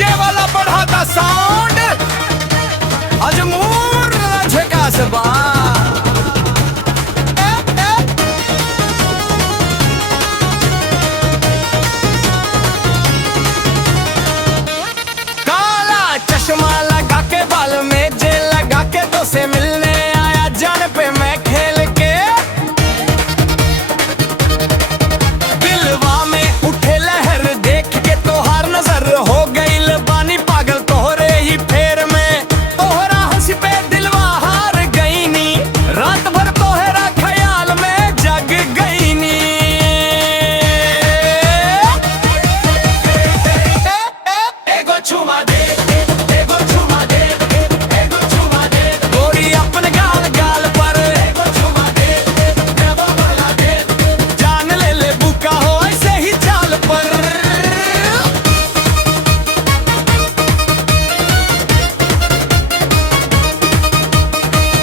DJ वाला बढ़ाता sound, अजमूर झकास बा। काला चश्मा लगा के बाल में जेल लगा के तो से मिलने आया जान पे मैं खेल के। दिलवा में उठे लहर देख के तोहार नजर हो गई बानी पागल तोहरे ही फेर में। तोहरा हंसी पे दिलवा हार गई नी, रात भर तोहरा ख्याल में जग गई नी। एगो चुमा दे, एगो चुमा दे, एगो चुमा दे गोरी अपने गाल गाल पर। एगो चुमा दे, एगो वाला दे, जान ले ले बुका हो ऐसे ही चाल पर।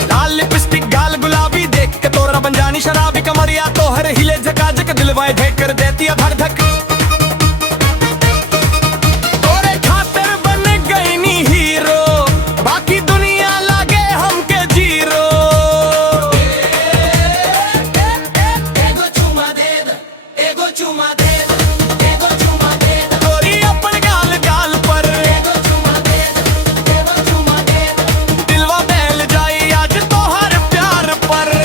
लाल लिपस्टिक गाल गुलाबी देख के तोरा बन जानी शराबी। कमरिया तोहर हिले झकाझक दिलवाए ढेक कर देती है धक धक। तोरे खातिर बन गई नी हीरो, बाकी दुनिया लागे हमके जीरो। एगो चुमा दे, एगो चुमा दे, एगो चुमा दे गोरी अपने गाल गाल पर। एगो चुमा दे, एगो चुमा दे दिलवा बहल जाई आज तोहर प्यार पर।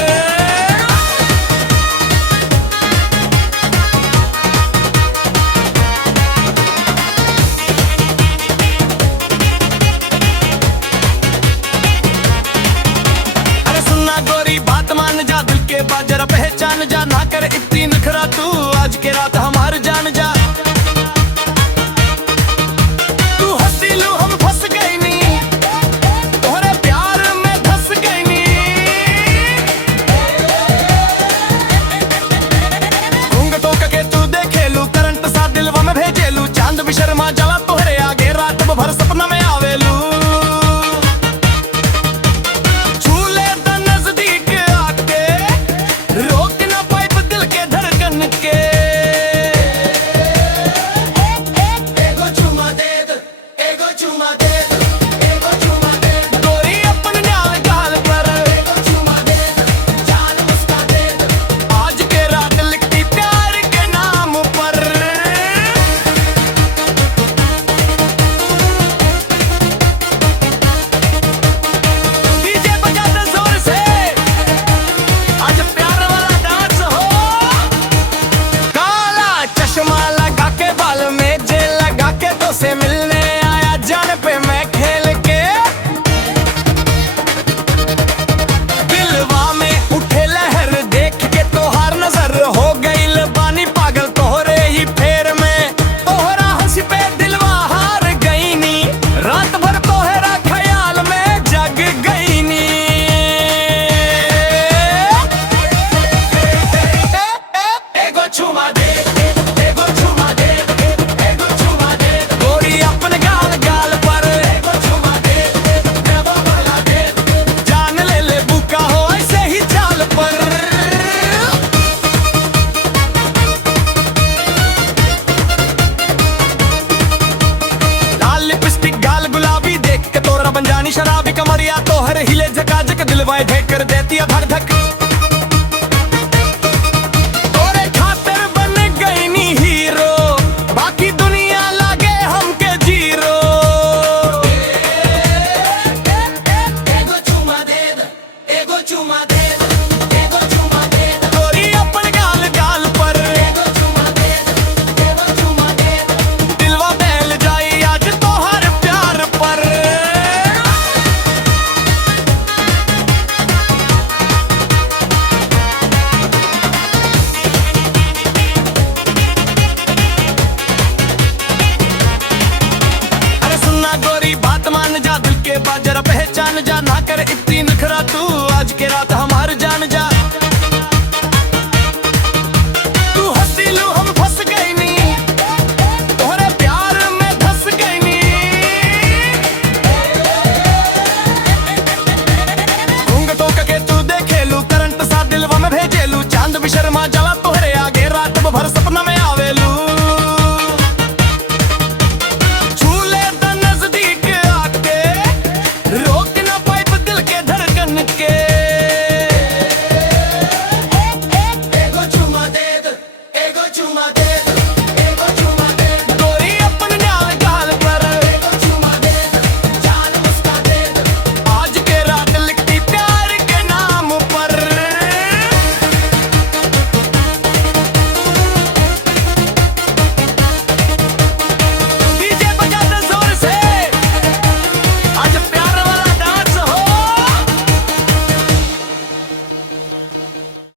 अरे सुनना गोरी बात मान जा, दिल के बात जरा पहचान जा। ना कर इतनी नखरा तू, आज के रात हमार जान जा। तू हंसी लू हम फंस गई नी, तोहरे प्यार में धस गई नी। घूंघटों के तू देखे लू, करंट सा दिलवा में भेजे लू। चांद भी शर्मा जला तोहरे आगे, रात भर सपना में आवेलू। झूले दा नजदीक आके, रोक ना पाइप दिल के धड़कन के। एगो चुमा दे, एगो चुमा दे, एगो चुमा दे गोरी अपन गाल गाल पर। एगो चुमा दे, जान मुस्का दे, आज के रात लिखती प्यार के नाम पर। डीजे बजा दे जोर से, आज प्यार वाला डांस हो। काला चश्मा लगा के बाल में जेल लगा के तो से मिलने आया जान पे मैं खेल के। दिलवा में उठे लहर देख के तोहार नजर हो गई बानी पागल तोहरे ही फेर में। तोहरा हंसी पे दिलवा हार गई नी, रात भर तोहरा ख्याल में जग गई नी। एगो चुमा दे, एगो चुमा दे, एगो चुमा दे गोरी अपने गाल गाल पर। एगो चुमा दे, एगो वाला दे, जान ले ले बुका हो ऐसे ही चाल पर। लाल लिपस्टिक गाल गुलाबी देख के तोरा बन जानी शराबी। कमरिया तोहर हिले झकाझक दिलवाए ढेक कर देती है धक धक। तोरे खातिर बन गई नी हीरो, बाकी दुनिया लागे हमके जीरो। एगो चुमा दे, एगो चुमा दे, एगो चुमा दे गोरी अपन गाल गाल पर। एगो चुमा दे, एगो चुमा दे दिलवा बहल जाई आज तोहर प्यार पर। अरे सुनना गोरी बात मान जा, दिल के बात जरा पहचान जा। ना कर इतनी नखरा तू,